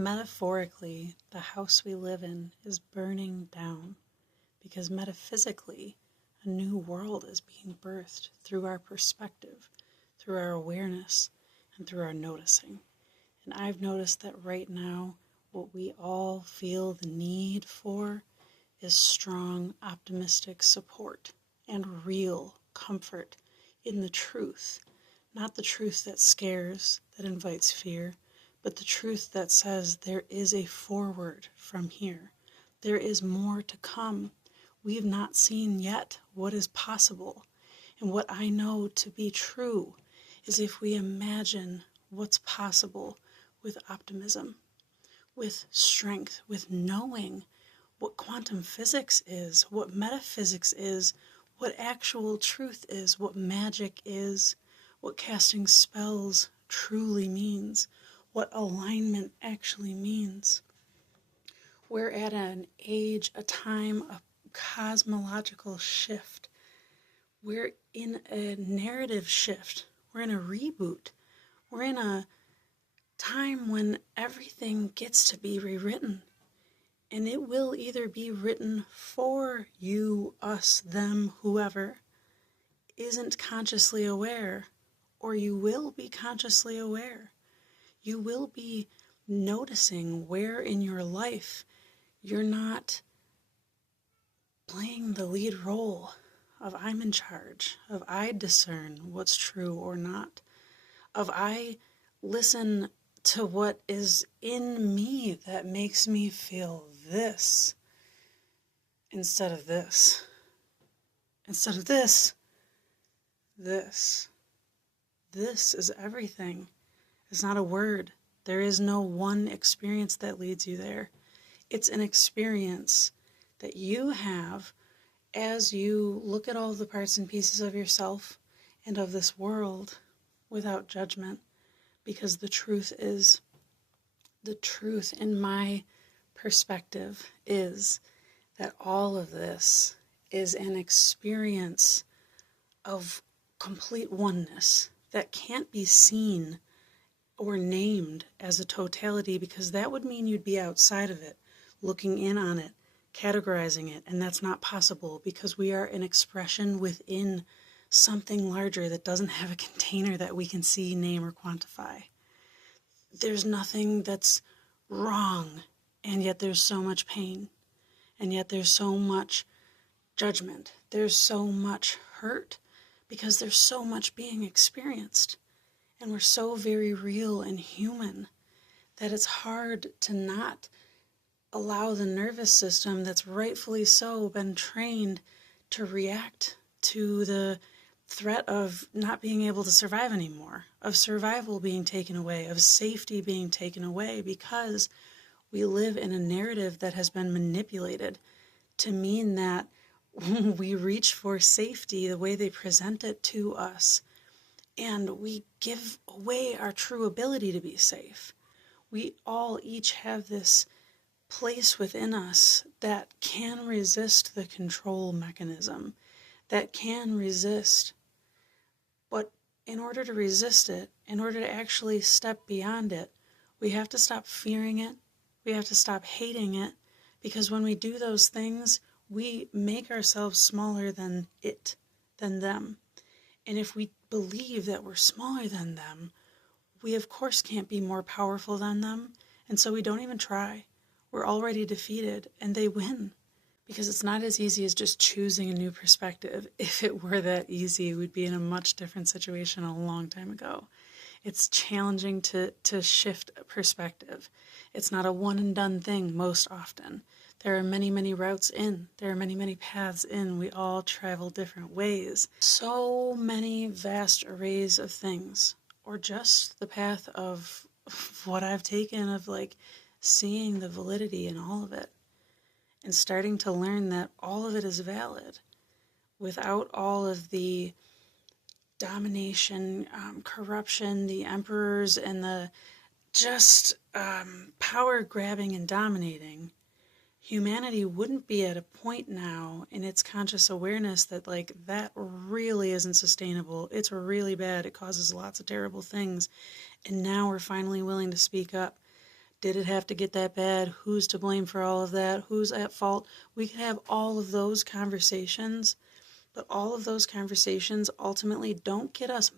Metaphorically, the house we live in is burning down because metaphysically, a new world is being birthed through our perspective, through our awareness, and through our noticing. And I've noticed that right now, what we all feel the need for is strong, optimistic support and real comfort in the truth. Not the truth that scares, that invites fear, but the truth that says there is a forward from here. There is more to come. We've not seen yet what is possible. And what I know to be true is if we imagine what's possible with optimism, with strength, with knowing what quantum physics is, what metaphysics is, what actual truth is, what magic is, what casting spells truly means, what alignment actually means. We're at an age, a time, a cosmological shift. We're in a narrative shift. We're in a reboot. We're in a time when everything gets to be rewritten. And it will either be written for you, us, them, whoever isn't consciously aware, or you will be consciously aware. You will be noticing where in your life you're not playing the lead role of I'm in charge, of I discern what's true or not, of I listen to what is in me that makes me feel this instead of this. Instead of this. This is everything. It's not a word. There is no one experience that leads you there. It's an experience that you have as you look at all the parts and pieces of yourself and of this world without judgment. Because the truth in my perspective is that all of this is an experience of complete oneness that can't be seen or named as a totality, because that would mean you'd be outside of it, looking in on it, categorizing it, and that's not possible because we are an expression within something larger that doesn't have a container that we can see, name, or quantify. There's nothing that's wrong, and yet there's so much pain, and yet there's so much judgment, there's so much hurt, because there's so much being experienced. And we're so very real and human that it's hard to not allow the nervous system that's rightfully so been trained to react to the threat of not being able to survive anymore, of survival being taken away, of safety being taken away, because we live in a narrative that has been manipulated to mean that we reach for safety the way they present it to us. And we give away our true ability to be safe. We all each have this place within us that can resist the control mechanism, that can resist. But in order to resist it, in order to actually step beyond it, we have to stop fearing it. We have to stop hating it. Because when we do those things, we make ourselves smaller than it, than them. And if we believe that we're smaller than them, we of course can't be more powerful than them, and so we don't even try. We're already defeated, and they win. Because it's not as easy as just choosing a new perspective. If it were that easy, we'd be in a much different situation a long time ago. It's challenging to shift perspective. It's not a one and done thing most often. There are many, many routes in. There are many, many paths in. We all travel different ways. So many vast arrays of things. Or just the path of what I've taken of seeing the validity in all of it. And starting to learn that all of it is valid. Without all of the domination, corruption, the emperors, and the just power grabbing and dominating, humanity wouldn't be at a point now in its conscious awareness that that really isn't sustainable. It's really bad. It causes lots of terrible things. And now we're finally willing to speak up Did it have to get that bad? Who's to blame for all of that? Who's at fault? We could have all of those conversations, but all of those conversations ultimately don't get us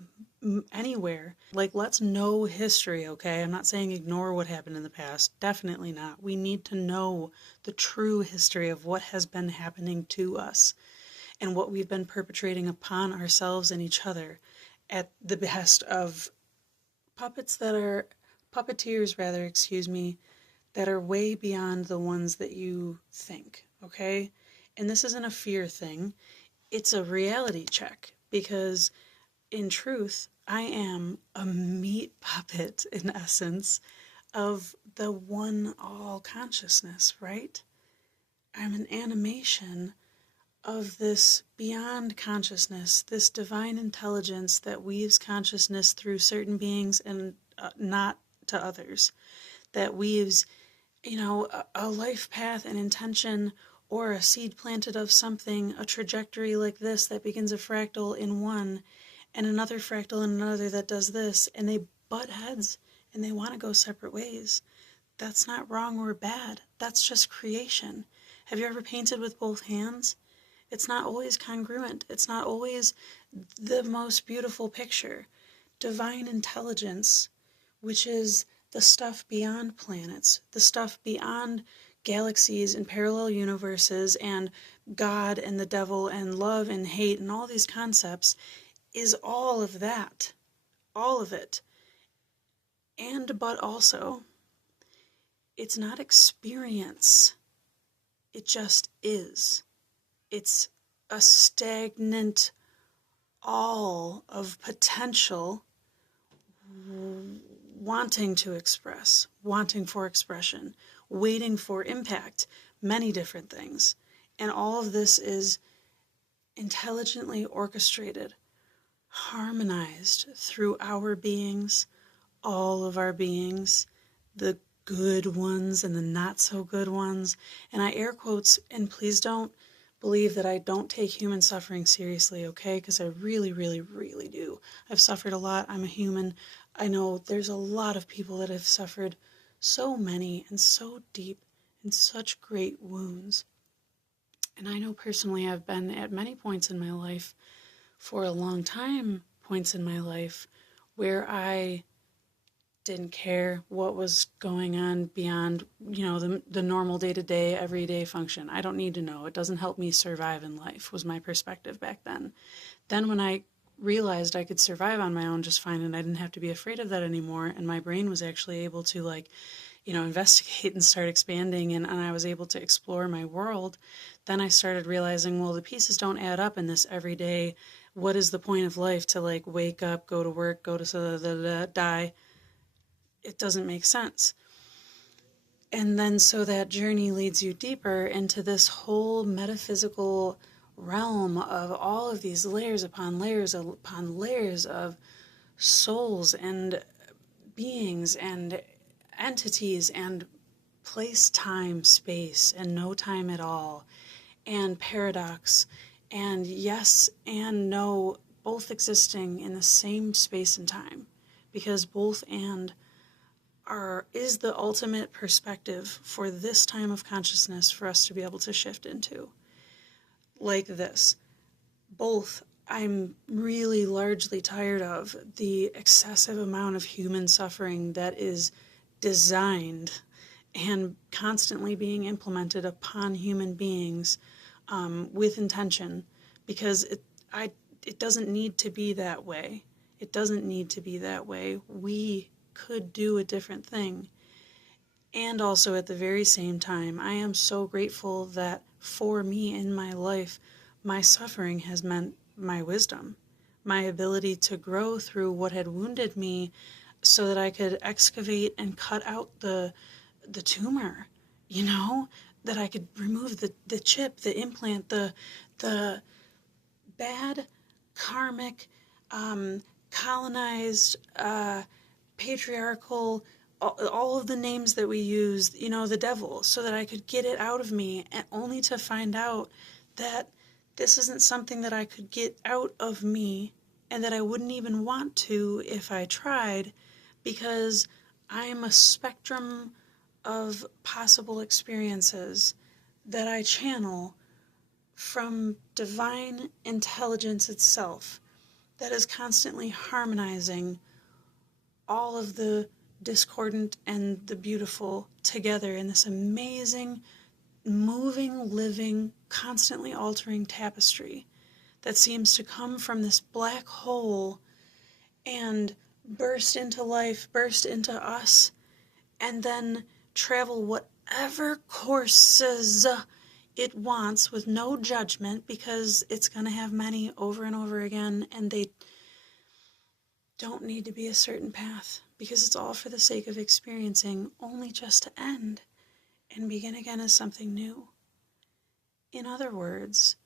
anywhere. Like, let's know history, okay? I'm not saying ignore what happened in the past. Definitely not. We need to know the true history of what has been happening to us and what we've been perpetrating upon ourselves and each other at the behest of puppeteers rather, excuse me, that are way beyond the ones that you think, okay? And this isn't a fear thing. It's a reality check, because in truth, I am a meat puppet in essence of the one all consciousness, right? I'm an animation of this beyond consciousness, this divine intelligence that weaves consciousness through certain beings and not to others, that weaves, a life path and intention, or a seed planted of something, a trajectory like this that begins a fractal in one and another fractal in another that does this, and they butt heads and they want to go separate ways. That's not wrong or bad. That's just creation. Have you ever painted with both hands? It's not always congruent. It's not always the most beautiful picture. Divine intelligence, which is the stuff beyond planets, the stuff beyond galaxies and parallel universes and God and the devil and love and hate and all these concepts, is all of that. All of it. But also, it's not experience. It just is. It's a stagnant all of potential wanting to express, wanting for expression, waiting for impact, many different things. And all of this is intelligently orchestrated, harmonized through our beings, all of our beings, the good ones and the not so good ones. And I air quotes, and please don't believe that I don't take human suffering seriously, okay? Because I really, really, really do. I've suffered a lot. I'm a human. I know there's a lot of people that have suffered so many and so deep and such great wounds. And I know personally I've been at many points in my life, for a long time, points in my life, where I didn't care what was going on beyond, the normal day-to-day, everyday function. I don't need to know. It doesn't help me survive in life, was my perspective back then. Then when I realized I could survive on my own just fine and I didn't have to be afraid of that anymore, and my brain was actually able to, investigate and start expanding, and I was able to explore my world, then I started realizing, well, the pieces don't add up in this everyday, what is the point of life to, wake up, go to work, go to die? It doesn't make sense. And then so that journey leads you deeper into this whole metaphysical realm of all of these layers upon layers upon layers of souls and beings and entities and place, time, space, and no time at all, and paradox, and yes and no, both existing in the same space and time, because both and is the ultimate perspective for this time of consciousness for us to be able to shift into. Like this. Both, I'm really largely tired of the excessive amount of human suffering that is designed and constantly being implemented upon human beings with intention, because it doesn't need to be that way. It doesn't need to be that way. We could do a different thing. And also at the very same time, I am so grateful that for me in my life, my suffering has meant my wisdom, my ability to grow through what had wounded me so that I could excavate and cut out the tumor, that I could remove the chip, the implant, the bad karmic, colonized, patriarchal, all of the names that we use, the devil, so that I could get it out of me, and only to find out that this isn't something that I could get out of me, and that I wouldn't even want to if I tried, because I'm a spectrum of possible experiences that I channel from divine intelligence itself that is constantly harmonizing all of the discordant and the beautiful together in this amazing, moving, living, constantly altering tapestry that seems to come from this black hole and burst into life, burst into us, and then travel whatever courses it wants with no judgment, because it's going to have many over and over again, and they don't need to be a certain path, because it's all for the sake of experiencing, only just to end and begin again as something new. In other words,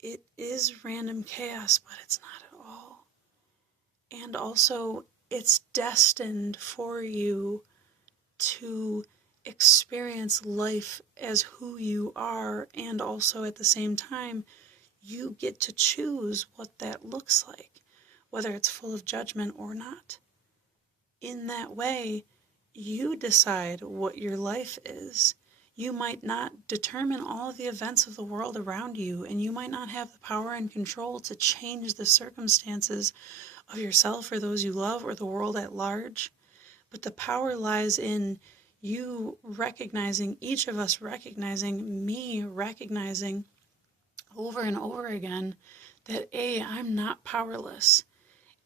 it is random chaos, but it's not at all. And also, it's destined for you to experience life as who you are, and also at the same time, you get to choose what that looks like, whether it's full of judgment or not. In that way, you decide what your life is. You might not determine all of the events of the world around you, and you might not have the power and control to change the circumstances of yourself or those you love or the world at large. But the power lies in you recognizing, each of us recognizing, me recognizing over and over again that I'm not powerless.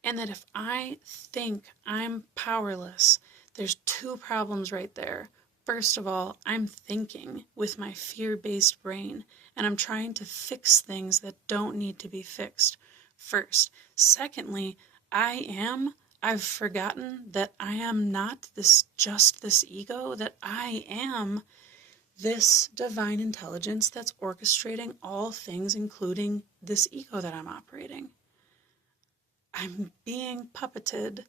And that if I think I'm powerless, there's two problems right there. First of all, I'm thinking with my fear-based brain, and I'm trying to fix things that don't need to be fixed first. Secondly, I've forgotten that I am not just this ego, that I am this divine intelligence that's orchestrating all things, including this ego that I'm operating. I'm being puppeted,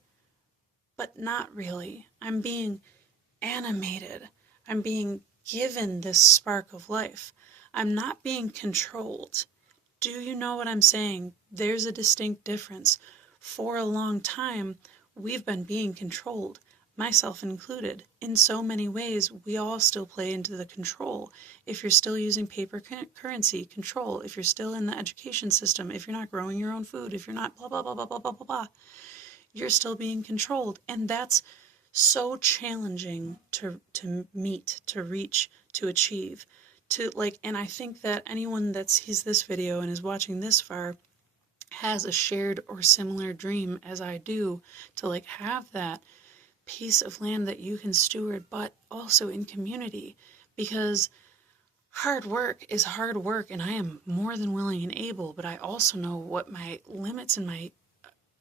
but not really. I'm being animated. I'm being given this spark of life. I'm not being controlled. Do you know what I'm saying? There's a distinct difference. For a long time, we've been being controlled, myself included. In so many ways, we all still play into the control. If you're still using paper currency, control. If you're still in the education system, if you're not growing your own food, if you're not blah, blah, blah, blah, blah, blah, blah, blah, you're still being controlled. And that's so challenging to meet, to reach, to achieve. And I think that anyone that sees this video and is watching this far has a shared or similar dream as I do, to have that piece of land that you can steward, but also in community, because hard work is hard work, and I am more than willing and able, but I also know what my limits and my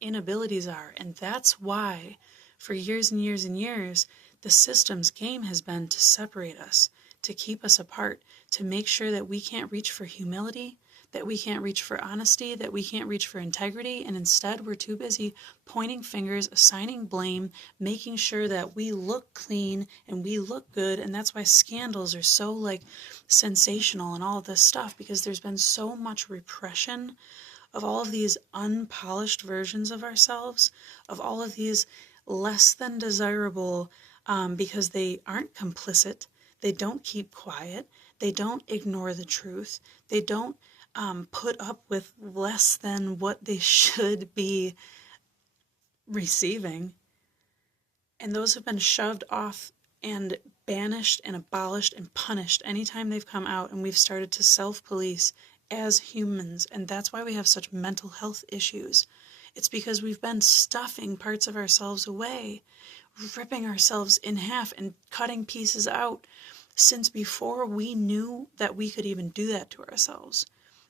inabilities are, and that's why for years and years and years the system's game has been to separate us, to keep us apart, to make sure that we can't reach for humility, that we can't reach for honesty, that we can't reach for integrity, and instead we're too busy pointing fingers, assigning blame, making sure that we look clean and we look good. And that's why scandals are so sensational and all of this stuff, because there's been so much repression of all of these unpolished versions of ourselves, of all of these less than desirable, because they aren't complicit, they don't keep quiet, they don't ignore the truth, they don't put up with less than what they should be receiving. And those have been shoved off and banished and abolished and punished anytime they've come out, and we've started to self-police as humans. And that's why we have such mental health issues. It's because we've been stuffing parts of ourselves away, ripping ourselves in half and cutting pieces out since before we knew that we could even do that to ourselves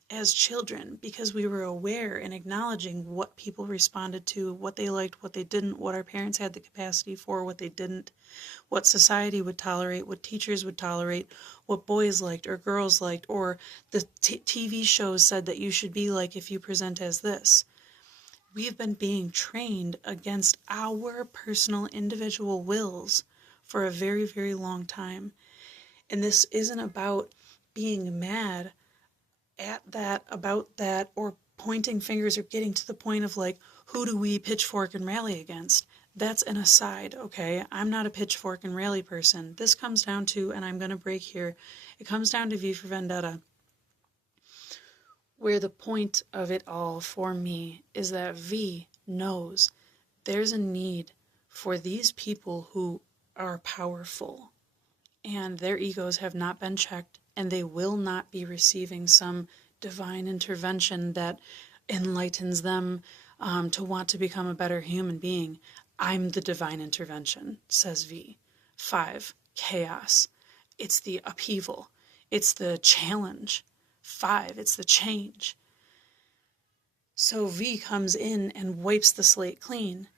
as children, because we were aware and acknowledging what people responded to, what they liked, what they didn't, what our parents had the capacity for, what they didn't, what society would tolerate, what teachers would tolerate, what boys liked or girls liked, or the TV shows said that you should be like if you present as this. We've been being trained against our personal individual wills for a very, very long time. And this isn't about being mad at that, about that, or pointing fingers or getting to the point of who do we pitchfork and rally against? That's an aside, okay? I'm not a pitchfork and rally person. This comes down to, and I'm going to break here, it comes down to V for Vendetta, where the point of it all for me is that V knows there's a need for these people who are powerful and their egos have not been checked and they will not be receiving some divine intervention that enlightens them to want to become a better human being. I'm the divine intervention, says V. 5, chaos. It's the upheaval. It's the challenge. 5, it's the change. So V comes in and wipes the slate clean.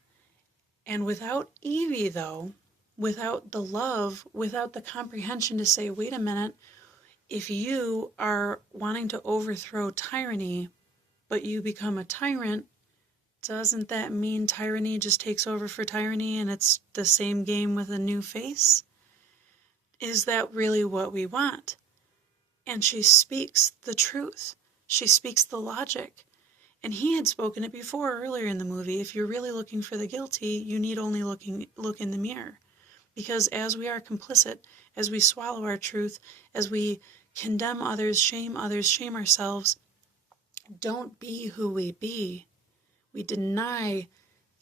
And without Evie, though, without the love, without the comprehension to say, wait a minute, if you are wanting to overthrow tyranny, but you become a tyrant, doesn't that mean tyranny just takes over for tyranny and it's the same game with a new face? Is that really what we want? And she speaks the truth. She speaks the logic. And he had spoken it before earlier in the movie. If you're really looking for the guilty, you need only look in the mirror. Because as we are complicit, as we swallow our truth, as we condemn others, shame ourselves, don't be who we be. We deny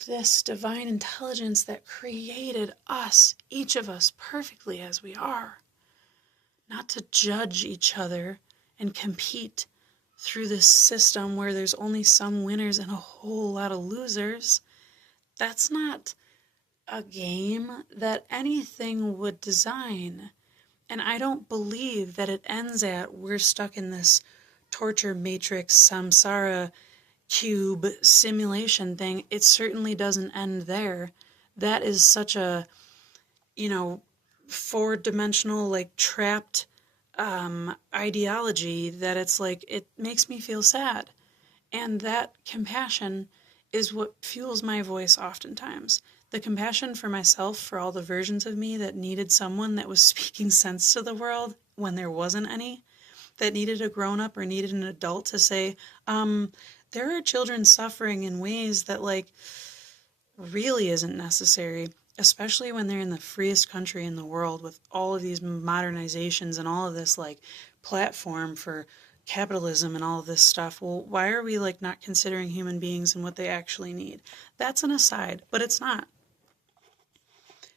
this divine intelligence that created us, each of us, perfectly as we are. Not to judge each other and compete through this system where there's only some winners and a whole lot of losers. That's not a game that anything would design. And I don't believe that it ends at we're stuck in this torture matrix samsara cube simulation thing. It certainly doesn't end there. That is such a, four-dimensional, like, trapped ideology that it's like, it makes me feel sad. And that compassion is what fuels my voice oftentimes. The compassion for myself, for all the versions of me that needed someone that was speaking sense to the world when there wasn't any, that needed a grown-up or needed an adult to say, there are children suffering in ways that, like, really isn't necessary, especially when they're in the freest country in the world with all of these modernizations and all of this, like, platform for capitalism and all of this stuff. Well, why are we, like, not considering human beings and what they actually need? That's an aside, but it's not.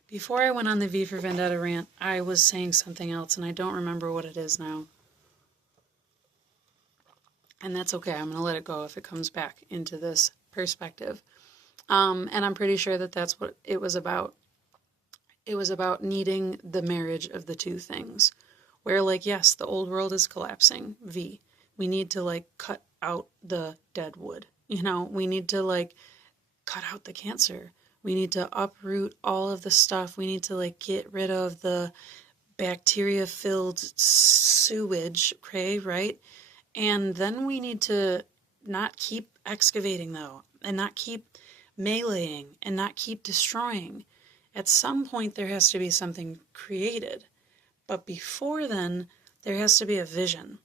Before I went on the V for Vendetta rant, I was saying something else, and I don't remember what it is now. And that's okay. I'm going to let it go if it comes back into this perspective. And I'm pretty sure that that's what it was about. It was about needing the marriage of the two things. Where, like, yes, the old world is collapsing. V. We need to, like, cut out the dead wood. We need to, like, cut out the cancer. We need to uproot all of the stuff. We need to, like, get rid of the bacteria-filled sewage, okay, right? And then we need to not keep excavating, though, and not keep meleeing, and not keep destroying. At some point, there has to be something created. But before then, there has to be a vision.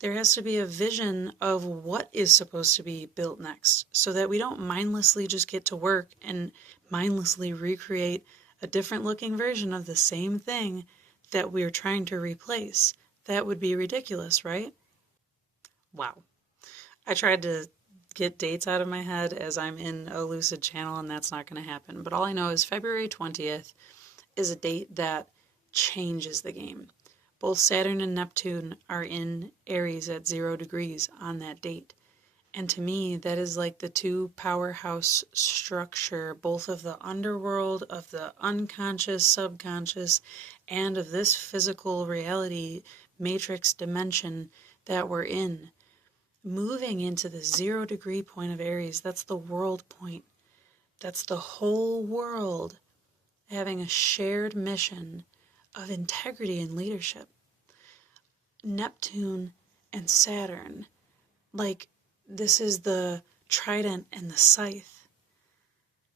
There has to be a vision of what is supposed to be built next, so that we don't mindlessly just get to work and mindlessly recreate a different looking version of the same thing that we're trying to replace. That would be ridiculous, right? Wow. I tried to get dates out of my head as I'm in a lucid channel, and that's not going to happen. But all I know is February 20th is a date that changes the game. Both Saturn and Neptune are in Aries at 0 degrees on that date. And to me, that is like the two powerhouse structure, both of the underworld, of the unconscious, subconscious, and of this physical reality matrix dimension that we're in. Moving into the 0 degree point of Aries, that's the world point. That's the whole world having a shared mission of integrity and leadership. Neptune and Saturn, like, this is the trident and the scythe.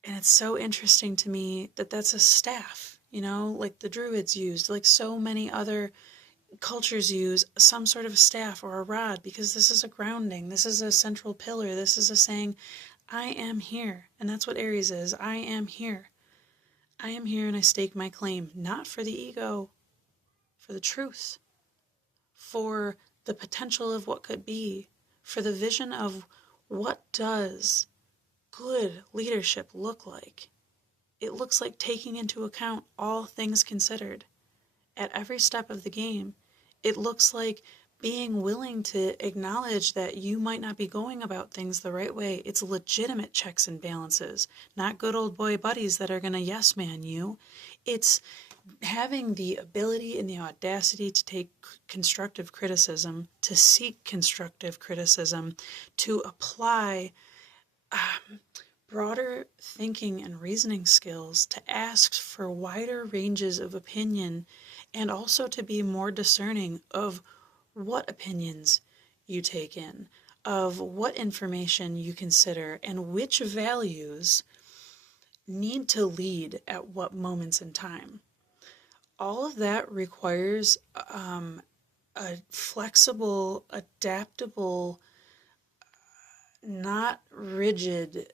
And it's so interesting to me that that's a staff, like the Druids used, like so many other cultures use some sort of a staff or a rod, because this is a grounding, this is a central pillar, this is a saying, I am here. And that's what Aries is. I am here. I am here and I stake my claim, not for the ego, for the truth, for the potential of what could be, for the vision of what does good leadership look like. It looks like taking into account all things considered at every step of the game. It looks like being willing to acknowledge that you might not be going about things the right way. It's legitimate checks and balances, not good old boy buddies that are going to yes man you. It's having the ability and the audacity to take constructive criticism, to seek constructive criticism, to apply broader thinking and reasoning skills, to ask for wider ranges of opinion, and also to be more discerning of what opinions you take in, of what information you consider, and which values need to lead at what moments in time. All of that requires a flexible, adaptable, not rigid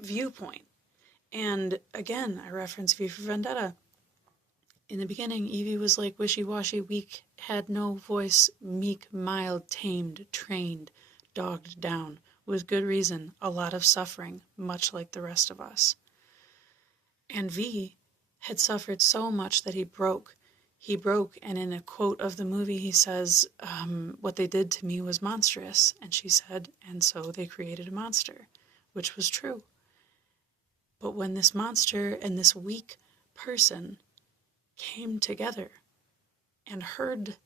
viewpoint. And again, I reference V for Vendetta. In the beginning, Evie was like wishy-washy, weak, had no voice, meek, mild, tamed, trained, dogged down, with good reason, a lot of suffering, much like the rest of us. And V had suffered so much that he broke. He broke, and in a quote of the movie, he says, what they did to me was monstrous. And she said, and so they created a monster, which was true. But when this monster and this weak person came together and heard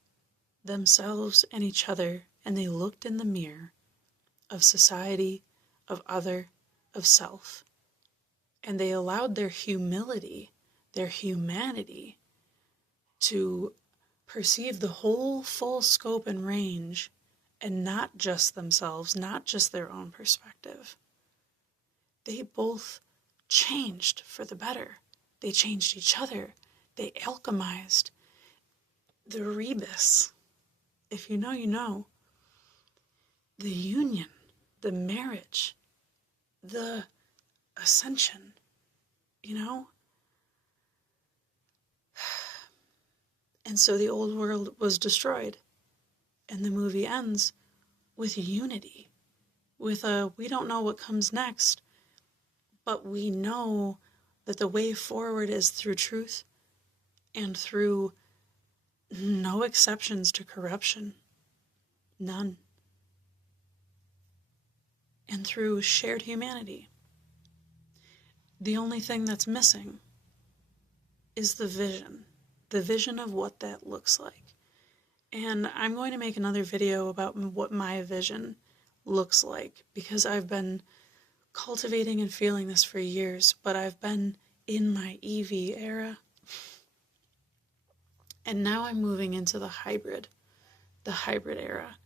themselves and each other, and they looked in the mirror of society, of other, of self, and they allowed their humility, their humanity, to perceive the whole full scope and range, and not just themselves, not just their own perspective. They both changed for the better. They changed each other. They alchemized. The rebus, if you know, you know. The union, the marriage, the ascension, you know? And so the old world was destroyed. And the movie ends with unity, with we don't know what comes next, but we know that the way forward is through truth and through no exceptions to corruption, none, and through shared humanity. The only thing that's missing is the vision of what that looks like. And I'm going to make another video about what my vision looks like, because I've been cultivating and feeling this for years, but I've been in my EV era. And now I'm moving into the hybrid era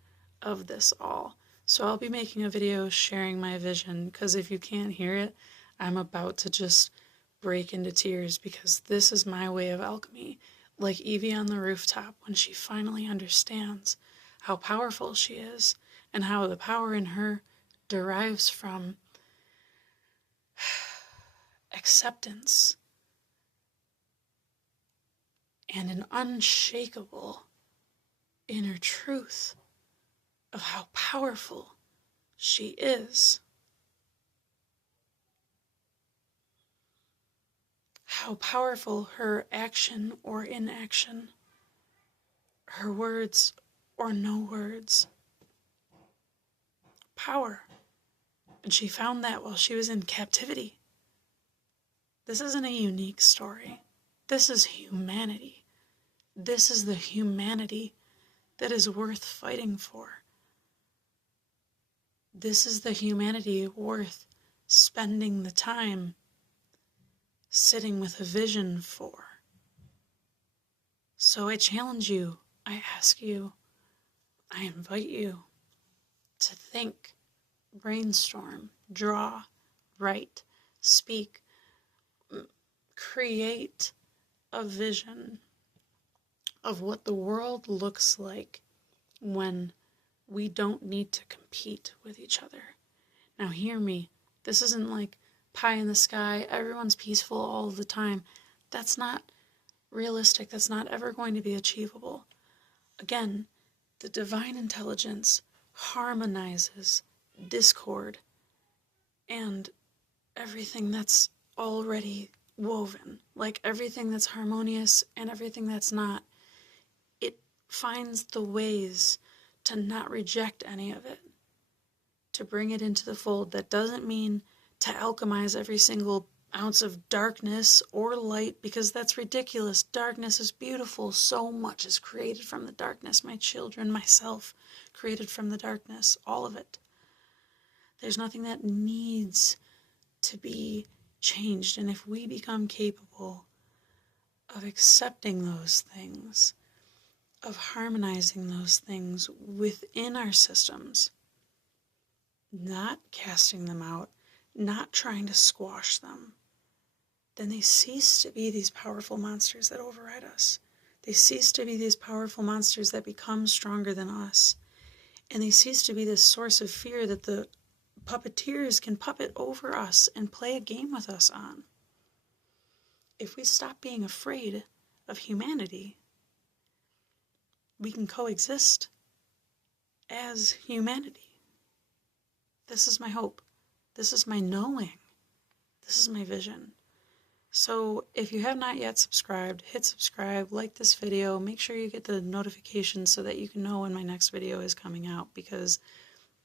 of this all. So I'll be making a video sharing my vision, because if you can't hear it, I'm about to just break into tears, because this is my way of alchemy. Like Evie on the rooftop, when she finally understands how powerful she is, and how the power in her derives from acceptance and an unshakable inner truth of how powerful she is. How powerful her action or inaction, her words or no words. Power. And she found that while she was in captivity. This isn't a unique story. This is humanity. This is the humanity that is worth fighting for. This is the humanity worth spending the time sitting with a vision for. So I challenge you, I ask you, I invite you to think, brainstorm, draw, write, speak, create a vision of what the world looks like when we don't need to compete with each other. Now hear me, this isn't like pie in the sky, everyone's peaceful all the time. That's not realistic. That's not ever going to be achievable. Again, the divine intelligence harmonizes discord and everything that's already woven, like everything that's harmonious and everything that's not. It finds the ways to not reject any of it, to bring it into the fold. That doesn't mean to alchemize every single ounce of darkness or light, because that's ridiculous. Darkness is beautiful. So much is created from the darkness. My children, myself, created from the darkness. All of it. There's nothing that needs to be changed. And if we become capable of accepting those things, of harmonizing those things within our systems, not casting them out, not trying to squash them, then they cease to be these powerful monsters that override us. They cease to be these powerful monsters that become stronger than us. And they cease to be this source of fear that the puppeteers can puppet over us and play a game with us on. If we stop being afraid of humanity, we can coexist as humanity. This is my hope. This is my knowing. This is my vision. So if you have not yet subscribed, hit subscribe, like this video, make sure you get the notifications so that you can know when my next video is coming out, because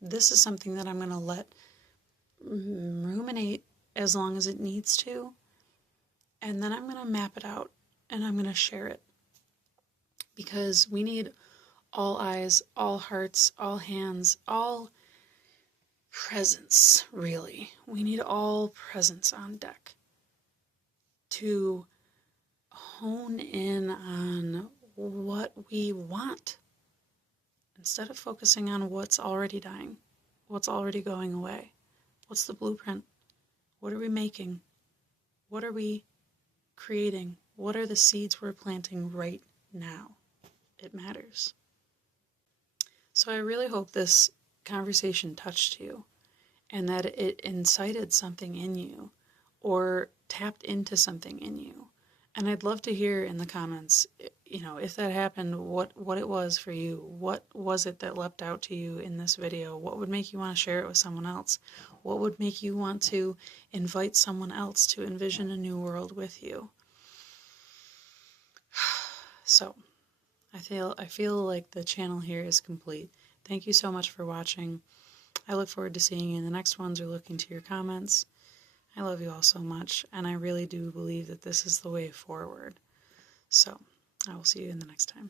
this is something that I'm going to let ruminate as long as it needs to, and then I'm going to map it out and I'm going to share it, because we need all eyes, all hearts, all hands, all presence, really. We need all presence on deck to hone in on what we want, instead of focusing on what's already dying, what's already going away. What's the blueprint? What are we making? What are we creating? What are the seeds we're planting right now? It matters. So I really hope this conversation touched you, and that it incited something in you, or tapped into something in you. And I'd love to hear in the comments, if that happened, what it was for you. What was it that leapt out to you in this video? What would make you want to share it with someone else? What would make you want to invite someone else to envision a new world with you? So, I feel like the channel here is complete. Thank you so much for watching. I look forward to seeing you in the next ones, or looking to your comments. I love you all so much, and I really do believe that this is the way forward. So, I will see you in the next time.